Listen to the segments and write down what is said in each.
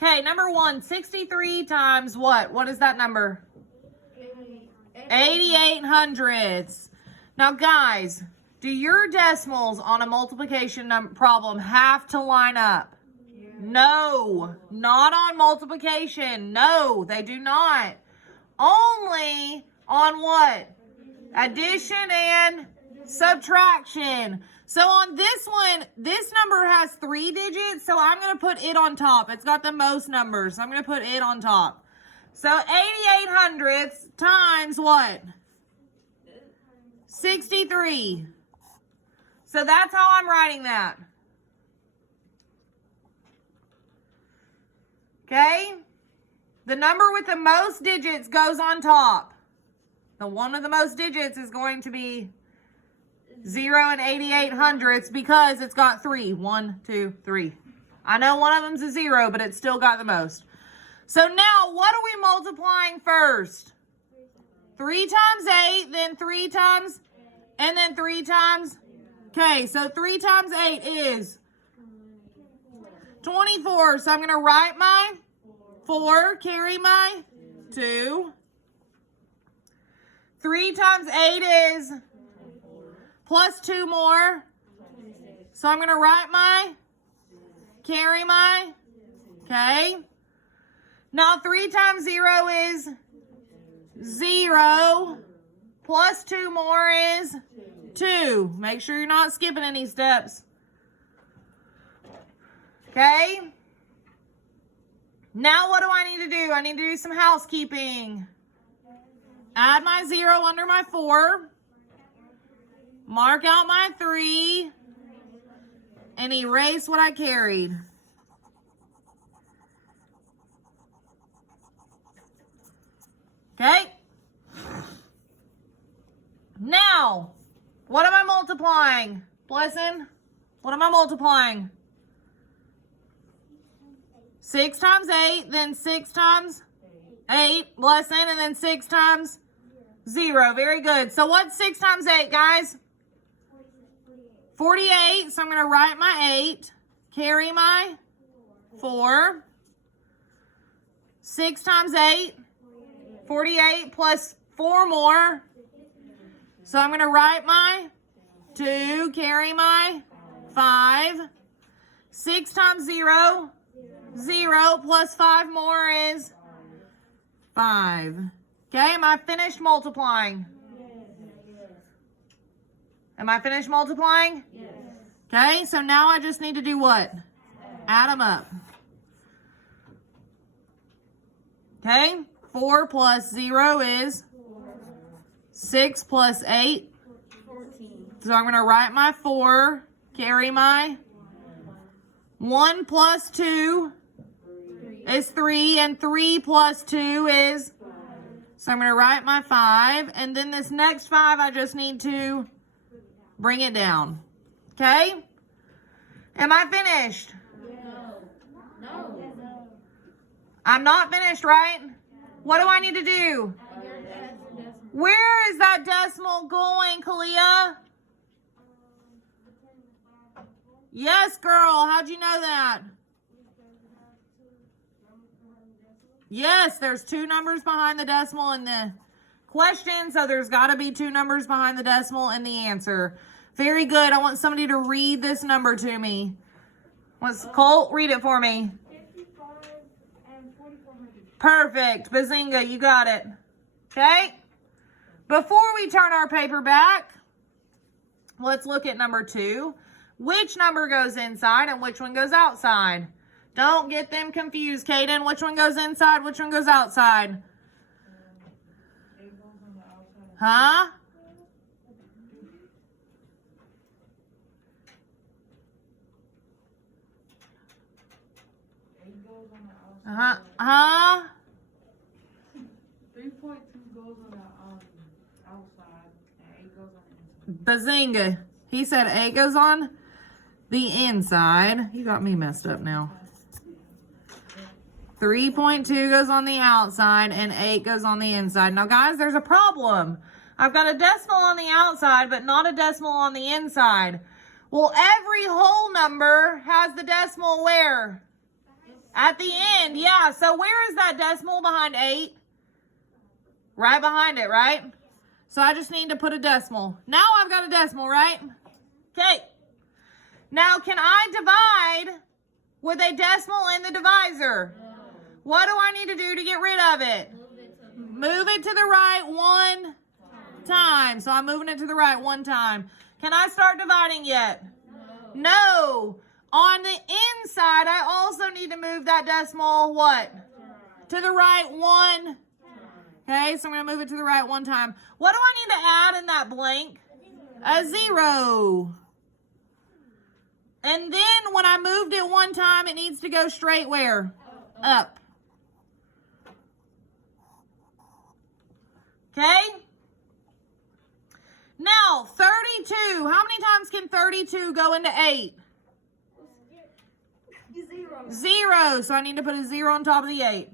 Okay, number 1, 63 times what? What is that number? 88 hundredths. Now, guys, do your decimals on a multiplication problem have to line up? No, not on multiplication. No, they do not. Only on what? Addition and subtraction. So on this one, this number has 3 digits, so I'm going to put it on top. It's got the most numbers, so I'm going to put it on top. So 88 hundredths times what? 63. So that's how I'm writing that. Okay? The number with the most digits goes on top. The one with the most digits is going to be 0 and 88 hundredths because it's got 3. 1, 2, 3. I know one of them's a 0, but it's still got the most. So now, what are we multiplying first? 3 times 8, then 3 times, and then 3 times. Okay, so 3 times 8 is 24. So I'm going to write my 4, carry my 2. 3 times 8 is plus 2 more. So I'm going to write my, carry my, okay. Now 3 times 0 is 0. Plus 2 more is 2. Make sure you're not skipping any steps. Okay. Now what do I need to do? I need to do some housekeeping. Add my 0 under my 4. Mark out my 3. And erase what I carried. Okay. Now, what am I multiplying? Blessing, what am I multiplying? 6 times 8, then 6 times 8, Blessing, and then 6 times 0. Very good. So what's 6 times 8, guys? 48. So I'm going to write my 8, carry my 4. 6 times 8. 48 plus 4 more. So I'm going to write my 2, carry my 5. 6 times 0, 0 plus 5 more is 5. Okay, am I finished multiplying? Am I finished multiplying? Yes. Okay, so now I just need to do what? Add them up. Okay, 4 plus 0 is 6 plus 8. 14. So I'm going to write my 4, carry my 1 plus 2 is 3, and 3 plus 2 is, so I'm going to write my 5, and then this next 5 I just need to bring it down. Okay? Am I finished? No. I'm not finished, right? What do I need to do? Where is that decimal going, Kalia? Yes, girl. How'd you know that? Yes, there's 2 numbers behind the decimal in the question, so there's got to be 2 numbers behind the decimal in the answer. Very good. I want somebody to read this number to me. Colt, read it for me. 55 and 4400. Perfect. Bazinga, you got it. Okay? Before we turn our paper back, let's look at number 2. Which number goes inside and which one goes outside? Don't get them confused, Kaden. Which one goes inside? Which one goes outside? Huh? Huh? 3.2 goes on the outside, and 8 goes on the inside. Bazinga. He said 8 goes on the inside. You got me messed up now. 3.2 goes on the outside, and 8 goes on the inside. Now, guys, there's a problem. I've got a decimal on the outside, but not a decimal on the inside. Well, every whole number has the decimal where? At the end, yeah. So where is that decimal behind 8? Right behind it, right? So I just need to put a decimal. Now I've got a decimal, right? Okay. Now can I divide with a decimal in the divisor? No. What do I need to do to get rid of it? Move it to the right one time. So I'm moving it to the right one time. Can I start dividing yet? No. No. On the inside, I also need to move that decimal, what? To the right one. Okay, so I'm going to move it to the right one time. What do I need to add in that blank? A 0. And then when I moved it one time, it needs to go straight where? Up. Okay? Now, 32. How many times can 32 go into 8? 0. 0. So I need to put a 0 on top of the 8.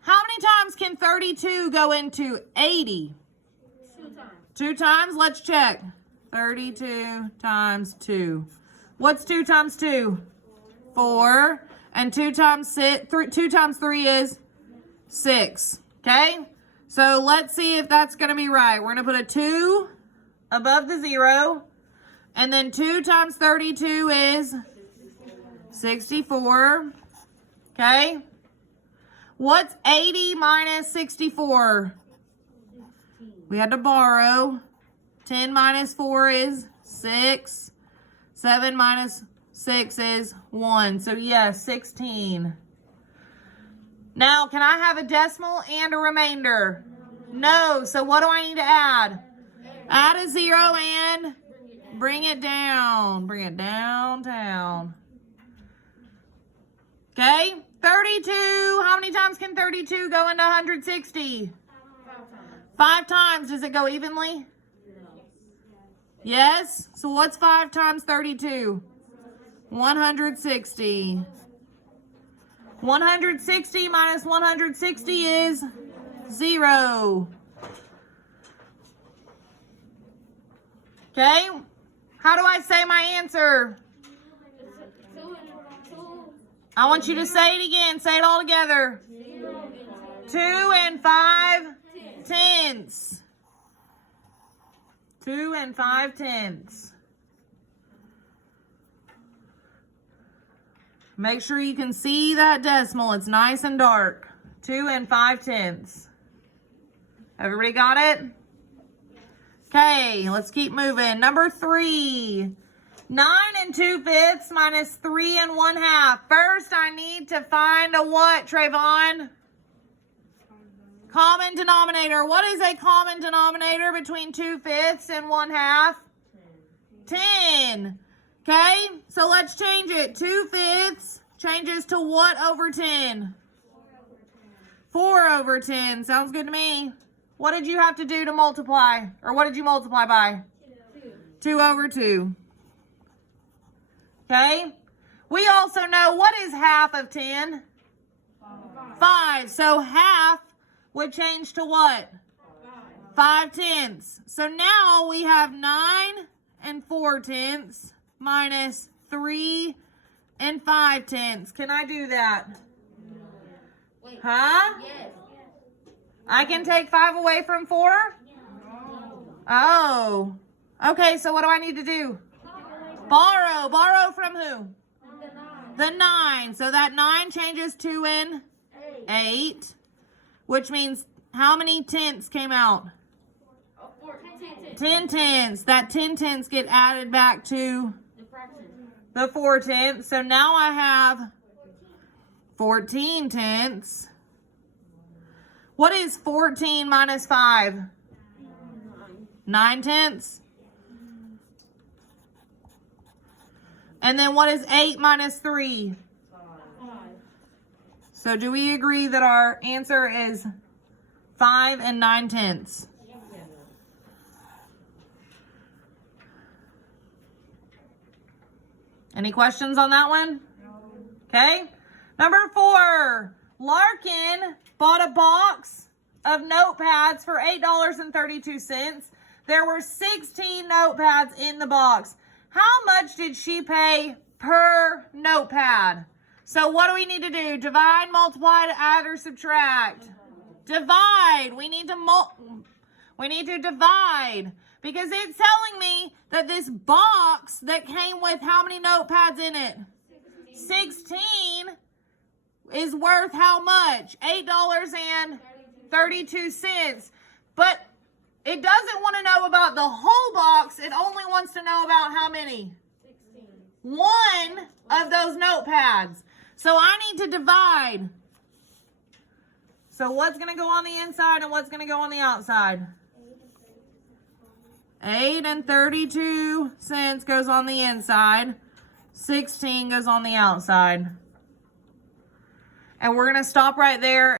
How many times can 32 go into 80? 2 times. 2 times? Let's check. 32 times 2. What's 2 times 2? 4. And 2 times 3 is 6. Okay? So let's see if that's going to be right. We're going to put a 2 above the 0. And then 2 times 32 is 64. Okay? What's 80 minus 64? We had to borrow. 10 minus 4 is 6. 7 minus 6 is 1. So yes, 16. Now, can I have a decimal and a remainder? No. So what do I need to add? Add a 0 and bring it down. Bring it downtown. Okay? 32. How many times can 32 go into 160? 5 times. Does it go evenly? Yes? So what's 5 times 32? 160. 160 minus 160 is 0. Okay? How do I say my answer? I want you to say it again. Say it all together. 2 and 5 tenths. 2 and 5 tenths. Make sure you can see that decimal. It's nice and dark. 2 and 5 tenths. Everybody got it? Okay, let's keep moving. Number 3. 9 and 2/5 minus 3 and 1/2. First, I need to find a what, Trayvon? Common denominator. What is a common denominator between 2/5 and 1/2? 10. Okay, so let's change it. 2/5 changes to what over 10? 4 over 10. Sounds good to me. What did you have to do to multiply? Or what did you multiply by? 2 over 2. Okay? We also know, what is half of 10? 5. So half would change to what? 5 tenths. So now we have 9 and 4 tenths minus 3 and 5 tenths. Can I do that? Wait. Huh? Yes. I can take 5 away from 4? Oh. Okay, so what do I need to do? Borrow. Borrow from who? The 9. So that 9 changes to an 8. Which means how many tenths came out? 10 tenths. That 10 tenths get added back to the 4 tenths. So now I have 14 tenths. What is 14 minus 5? 9 tenths. And then what is 8 minus 3? 5. So do we agree that our answer is 5 and 9 tenths? Any questions on that one? Okay. Number 4. Larkin bought a box of notepads for $8.32. There were 16 notepads in the box. How much did she pay per notepad. So what do we need to do? Divide, multiply, add, or subtract? Divide. We need to divide because it's telling me that this box that came with how many notepads in it? 16 is worth how much? $8.32. But it doesn't want to know about the whole box. It only wants to know about how many? 16. One of those notepads. So I need to divide. So what's going to go on the inside and what's going to go on the outside? 8.32 goes on the inside. 16 goes on the outside. And we're going to stop right there.